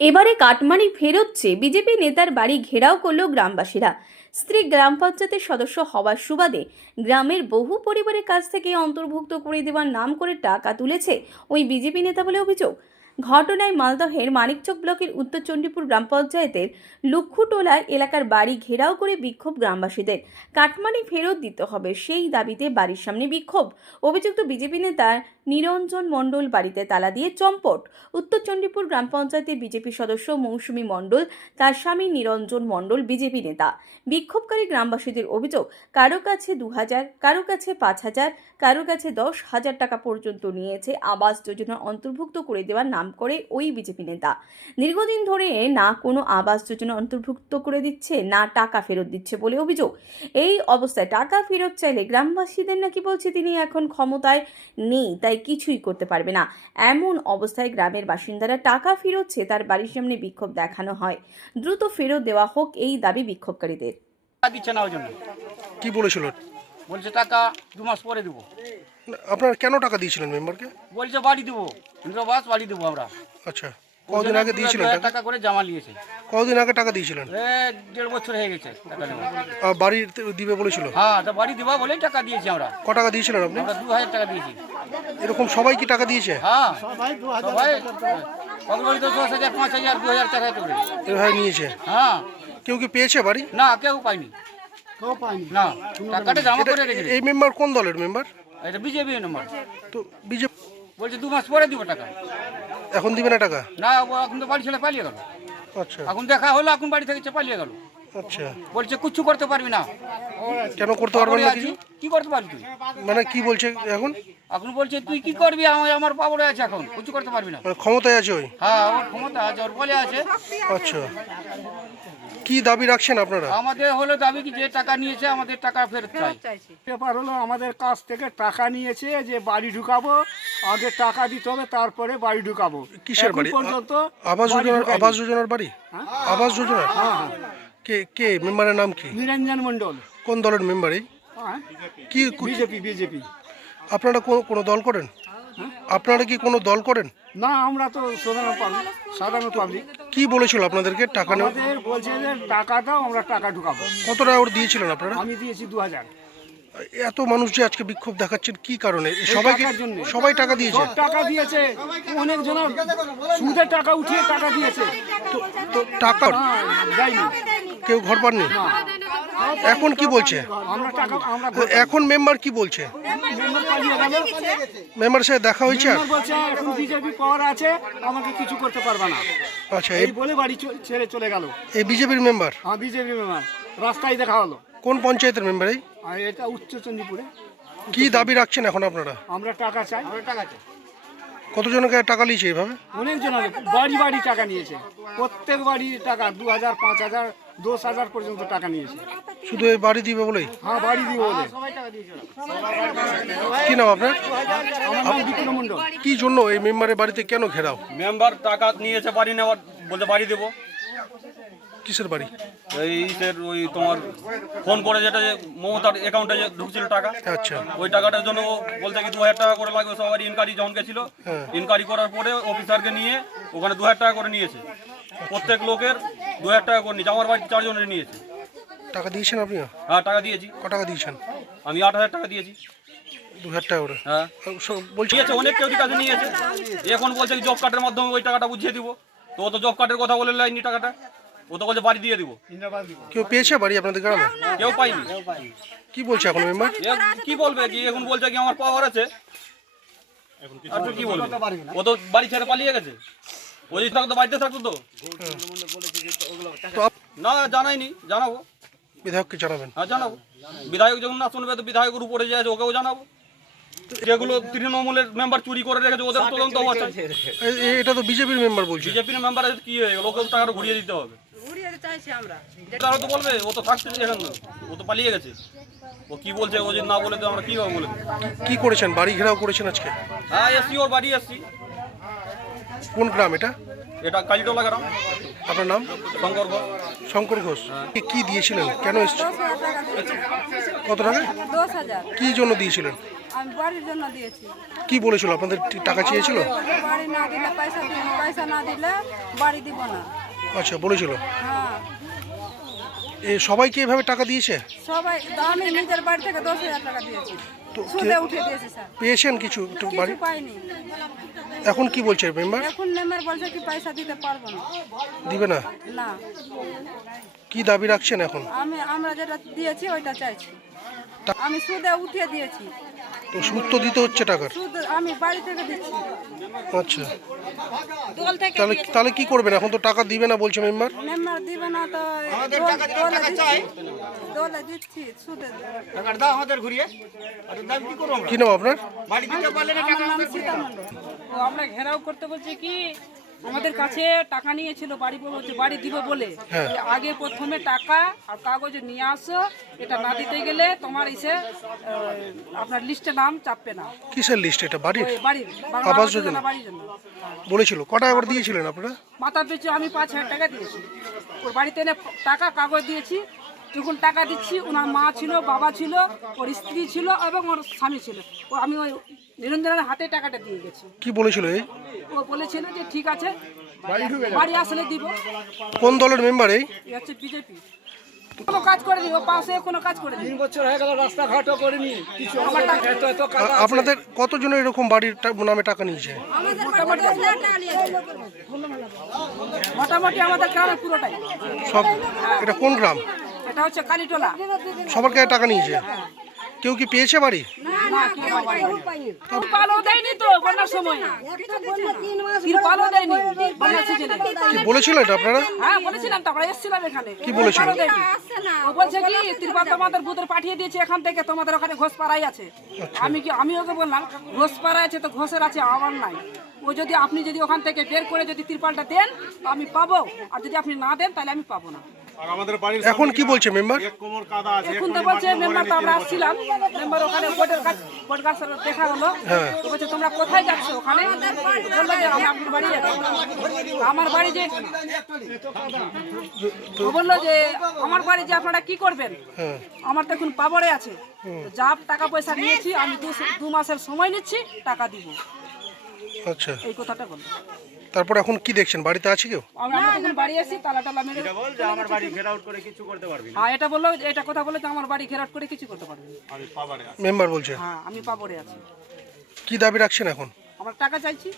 এবারে কাটমানি ফেরত চেয়ে বিজেপি নেতার বাড়ি ঘেরাও করল গ্রামবাসীরা। স্ত্রী গ্রাম পঞ্চায়েতের সদস্য হওয়ার সুবাদে গ্রামের বহু পরিবারের কাছ থেকে অন্তর্ভুক্ত করে দেওয়ার নাম করে টাকা তুলেছে ওই বিজেপি নেতা বলে অভিযোগ। ঘটনায় মালদহের মানিকচক ব্লকের উত্তর চণ্ডীপুর গ্রাম পঞ্চায়েতের লুক্ষুটোলা এলাকার বাড়ি ঘেরাও করে বিক্ষোভ গ্রামবাসীদের। কাটমানি ফেরত দিতে হবে সেই দাবিতে বাড়ির সামনে বিক্ষোভ। অভিযুক্ত বিজেপি নেতা নিরঞ্জন মণ্ডল বাড়িতে তালা দিয়ে চম্পট। উত্তর চণ্ডীপুর গ্রাম পঞ্চায়েতের বিজেপি সদস্য মৌসুমী মণ্ডল, তার স্বামী নিরঞ্জন মণ্ডল বিজেপি নেতা। বিক্ষোভকারী গ্রামবাসীদের অভিযোগ, কারো কাছে 2000, কারো কাছে 5000, কারো কাছে 10,000 টাকা পর্যন্ত নিয়েছে আবাস যোজনা অন্তর্ভুক্ত করে দেওয়ার নাম করে ওই বিজেপি নেতা। দীর্ঘদিন ধরে না কোনো আবাস যোজনা অন্তর্ভুক্ত করে দিচ্ছে, না টাকা ফেরত দিচ্ছে বলে অভিযোগ। এই অবস্থায় টাকা ফেরত চাইলে গ্রামবাসীদের নাকি বলছে তিনি এখন ক্ষমতায় নেই, তাই কিছুই করতে পারবে না। এমন অবস্থায় গ্রামের বাসিন্দারা টাকা ফেরত চেয়ে তার বাড়ির সামনে বিক্ষোভ দেখানো হয়। দ্রুত ফেরত দেওয়া হোক এই দাবি বিক্ষোভকারীদের। দিচ্ছে না ওই জন্য। কি বলেছিল? বলছে টাকা 2 মাস পরে দেবো। আপনারা কেন টাকা দিয়েছিলেন মেম্বারকে? বলছে বাড়ি দেবো, ইন্দ্রবাস বাড়ি দেবো আমরা। আচ্ছা, কতদিন আগে দিয়েছিলেন টাকা করে জমা নিয়েছে। কতদিন আগে টাকা দিয়েছিলেন? 1.5 বছর হয়ে গেছে টাকা নেওয়া। বাড়ি দিবে বলেছিল? হ্যাঁ, তো বাড়ি দেবো বলেই টাকা দিয়েছি আমরা। কত টাকা দিয়েছিলেন আপনি? আমরা 2000 টাকা দিয়েছি। এরকম সবাই কি টাকা দিয়েছে? হ্যাঁ, সবাই অগ্রবাড়ি তো 10,000, 5,000, 2,000 টাকা করে এভাবে নিয়েছে। হ্যাঁ। কেউ কি পেয়েছে বাড়ি? না, কেউ পাইনি। না, টাকাটা জমা করে রেখেছে। এই মেম্বার কোন দলের মেম্বার? এটা বিজেপি নম্বর। তো বিজেপি বলছে 2 মাস পরে দিব টাকা। এখন দিবে না টাকা? না, এখন তো বাড়ি ছেড়ে পালিয়ে গেল। আচ্ছা এখন দেখা হলো, এখন বাড়ি থেকে পালিয়ে গেল। আচ্ছা, বলছে কিচ্ছু করতে পারবি না। কেন করতে পারবেন না কিছু? কি করতে পারবি তুই? মানে কি বলছে এখন? এখন বলছে তুই কি করবি, আমার পাবড়ে আছে, এখন কিছু করতে পারবি না। মানে ক্ষমতায় আছে ওই? হ্যাঁ, ওর ক্ষমতা আছে, ওর বলে আছে। আচ্ছা, কি দাবি রাখছেন আপনারা? আমাদের হলো দাবি কি, যে টাকা নিয়েছে আমাদের টাকা ফেরত চাই। ব্যাপার হলো আমাদের কাছ থেকে টাকা নিয়েছে যে বাড়ি ঢুকাবো, আগে টাকা দিতে হবে তারপরে বাড়ি ঢুকাবো। কিসের বাড়ি? এখন পর্যন্ত আবাস যোজনার? আবাস যোজনার বাড়ি? আবাস যোজনা? হ্যাঁ, কে কে মেম্বারের নাম কি? নিরঞ্জন মণ্ডল। কোন দলের মেম্বার এই? হ্যাঁ, কি বিজেপি। আপনারা কোনো দল করেন? আপনারা কি কোনো দল করেন? না, আমরা তো সাধারণ পাবলিক। কি বলেছিল আপনাদেরকে টাকা নেওয়া? আমাদের বলছে যে টাকা দাও, আমরা টাকা ঢুকাবো। কত টাকা করে দিয়েছিলেন আপনারা? আমি দিয়েছি 2000। এত মানুষ যে আজকে বিক্ষোভ দেখাচ্ছেন কি কারণে? সবাইকে টাকার জন্য। সবাই টাকা দিয়েছে? সব টাকা দিয়েছে, অনেক জন সুদের টাকা উঠিয়ে টাকা দিয়েছে। তো টাকা হ্যাঁ, দেয়নি কেউ ঘর পাননি? এখন কি বলছে? আমরা টাকা আমরা এখন মেম্বার কি বলছে? মেম্বার পালিয়ে গেল। মেম্বার সাথে দেখা হয়েছে? মেম্বার বলছে এখন বিজেপি পাওয়ার আছে, আমাকে কিছু করতে পারবে না। আচ্ছা, এই বলে বাড়ি ছেড়ে চলে গেল। এই বিজেপির মেম্বার? হ্যাঁ, বিজেপি মেম্বার। রাস্তায় দেখা হলো। কোন পঞ্চায়েতের মেম্বার এই? আর এটা উচ্চ চণ্ডীপুরে। কি দাবি রাখছেন এখন আপনারা? আমরা টাকা চাই। কতজনকে টাকা নিয়েছে এইভাবে? অনেকজন বাড়ি টাকা নিয়েছে। প্রত্যেক বাড়ির টাকা 2000, 5000, 10,000 পর্যন্ত টাকা নিয়েছে। শুধু এই বাড়ি দিবে বলেই? হ্যাঁ, বাড়ি দিব বলে। কি নাম আপনার? আমার নাম বিক্রম মণ্ডল। কি জন্য এই মেম্বারের বাড়িতে কেন ঘেরাও? মেম্বার টাকা নিয়েছে বাড়ি নেওয়ার, বলতে বাড়ি দেবো। কিসের বাড়ি? ওই তোমার ফোন করে যেটা যে মমতার অ্যাকাউন্টে যে ঢুকছিল টাকা, আচ্ছা, ওই টাকাটার জন্য ও বলতে কি 2000 টাকা করে লাগবে সবার। ইনকোয়ারি যখন গেছিল, ইনকোয়ারি করার পরে অফিসারকে নিয়ে ওখানে 2000 টাকা করে নিয়েছে। প্রত্যেক লোকের 2000 টাকা করে নিয়েছে। আমার বাড়ি 4 জনের নিয়েছে। টাকা দিয়েছেন আপনি? হ্যাঁ, টাকা দিয়েছি। ক টাকা দিয়েছেন? আমি 8000 টাকা দিয়েছি। 2000 টাকা করে? হ্যাঁ, বলছি নিয়েছে, অনেক কেউ কাছে নিয়েছে। এখন বলছে জব কার্ডের মাধ্যমে ওই টাকাটা বুঝিয়ে দিব। তো ও তো জব কার্ডের কথা বলে লাইনি টাকাটা, ও তো বলছে বাড়ি দিয়ে দিব। কেউ পেয়েছে বাড়ি আপনাদের গ্রামে? কেউ পাইনি। কি বলছে এখন মেম্বার? কি বলবে কি, এখন বলছে কি আমার পাওয়ার আছে। আর তো কি বলবে, ও তো বাড়ি ছেড়ে পালিয়ে গেছে। ও যদি থাকতো বাড়িতে থাকতো তো। তো না, জানাইনি, জানাবো। বিধায়ককে জানাবেন? হ্যাঁ, জানাবো। বিধায়ক যখন না শুনবে তো বিধায়কের উপরে যে আছে ওকেও জানাবো। যেগুলো তৃণমূলের মেম্বার চুরি করে রেখেছে ওদের তদন্ত হওয়া চাই। এটা তো বিজেপির মেম্বার বলছে। বিজেপির মেম্বার কি হয়ে গেল, ওকেও টাকাটা ঘুরিয়ে দিতে হবে। তারা তো বলবে ও তো থাকছে এখানে, ও তো পালিয়ে গেছে। ও কি বলছে, ও যদি না বলে তো আমরা কি হবে বলে? কি করেছেন? বাড়ি ঘেরাও করেছেন আজকে? হ্যাঁ, এসছি, ওর বাড়ি এসছি। কোন গ্রাম এটা? এটা কালীটোলা গ্রাম। আপনার নাম? শঙ্কর ঘোষ। শঙ্কর ঘোষ। কি দিয়েছিলেন? কেন এসেছেন? কত টাকা? 10,000। কি জন্য দিয়েছিলেন? আমি বাড়ির জন্য দিয়েছি। কি বলেছিল আপনাদের টাকা চেয়েছিল? বাড়ি না দিলে পয়সা না দিলে বাড়ি দিব না। আচ্ছা বলেছিল। হ্যাঁ এ সবাইকে এভাবে টাকা দিয়েছে? সবাই, আমি নিজের বাড়ি থেকে 10,000 টাকা দিয়েছি, তো সুদে উঠে দিয়েছি স্যার। পেয়েছেন কিছু একটু বাড়ি? কিছু পাইনি। এখন কি বলছে মেম্বার? এখন মেম্বার বলছে কি পয়সা দিতে পারবো না। দিবে না? না, কি দাবি রাখছেন এখন? আমরা যেটা দিয়েছি ওইটা চাইছি। আমি সুদে উঠিয়ে দিয়েছি, তো সুদ তো দিতে হচ্ছে টাকার। সুদ আমি বাড়ি থেকে দিচ্ছি। আচ্ছা তাহলে কি করবেন? এখন তো টাকা দিবে না বলছে মেম্বার। মেম্বার দিবে না তো দোলে দিচ্ছি সুদে। টাকার দাও আমাদের ঘুরিয়ে, আর দাম কি করব আমরা? কি নাম আপনার? বাড়ি দিতে পারলে না টাকা আমার নাম সীতা মণ্ডল। ও আমরা ঘেরাও করতে বলছি কি আমাদের কাছে টাকা নিয়েছিল বাড়ি দিব বলে। হ্যাঁ। আগে প্রথমে টাকা আর কাগজ নিয়ে আসো, এটা না দিতে গেলে তোমার এসে আপনার লিস্টে নাম চাপবে না। কিসের লিস্ট এটা? বাড়ির ওই বাড়ির বাংলা আবাস আবাস যোজনা? যোজনা বাড়ির জন্য বলেছিল। কটা করে দিয়েছিলেন আপনারা? মাথা পিছু আমি 5,000 টাকা দিয়েছি। ওর বাড়িতে এনে টাকা কাগজ দিয়েছি। যখন টাকা দিচ্ছি ওনার মা ছিল, বাবা ছিল, ওর স্ত্রী ছিল এবং ওর স্বামী ছিল। আমি ওই নিরঞ্জনের হাতে টাকাটা দিয়ে গেছি। কি বলেছিল এই? ও বলেছিল যে ঠিক আছে বাড়ি আসলে দিব। কোন দলের মেম্বার এই? এই হচ্ছে বিজেপি। কোনো কাজ করেনি, ও পাশে কোনো কাজ করেনি। 3 বছর হয়ে গেল, রাস্তাঘাটও করেনি কিছু। আমার টাকা এত কাজ আপনাদের কতজন এরকম বাড়ির নামে টাকা নিয়েছে? মোটামুটি আমাদের গ্রামের পুরোটাই। সব? এটা কোন গ্রাম? এটা হচ্ছে কালীটোলা। সবার কাছে টাকা নিয়েছে? কেউ কি পেয়েছে বাড়ি? না, তিরপালও দেয়নি তো বন্যার সময়। তিরপালও দেয়নি বন্যার সিজনে। কি বলেছিল এটা আপনারা? হ্যাঁ বলেছিলাম, তারপরে এসেছিলাম এখানে। কি বলেছিল? তিরপালও দেয়নি। ও বলছে কি তিরপাল তোমাদের বুধের পাঠিয়ে দিয়েছে এখান থেকে, তোমাদের ওখানে ঘোষপাড়াই আছে। আমি ওকে বললাম ঘোষপাড়া আছে তো ঘোষের আছে, আমার নাই। ও যদি আপনি যদি ওখান থেকে বের করে যদি তিরপালটা দেন তো আমি পাবো, আর যদি আপনি না দেন তাহলে আমি পাবো না। এখন কি বলছে মেম্বার? এখন তো বলছে মেম্বার, তো আমরা আসছিলাম মেম্বার ওখানে বোর্ড গাছ দেখা হলো। তো বলছে তোমরা কোথায় যাচ্ছ? ওখানে বললো যে আমি আপনার বাড়ি যাচ্ছি। আমার বাড়ি যে ও বললো যে আমার বাড়ি যে আপনারা কি করবেন? আমার তো এখন পাবরে আছে, যা টাকা পয়সা নিয়েছি আমি 2 মাসের সময় নিচ্ছি, টাকা দিব। আচ্ছা এই কথাটা বললো। তারপর এখন কি দেখছেন? বাড়িতে আছে কেউ? আমরা যখন বাড়ি আসি তালা মেরে আমার বাড়ি ঘেরাউট করে কিছু করতে পারবি না। হ্যাঁ এটা বললো, এটা কথা বলে যে আমার বাড়ি ঘেরাট করে কিছু করতে পারবে না। মেম্বার বলছে। হ্যাঁ আমি পাবরে আছি। কি দাবি রাখছেন এখন? আমার টাকা চাইছি।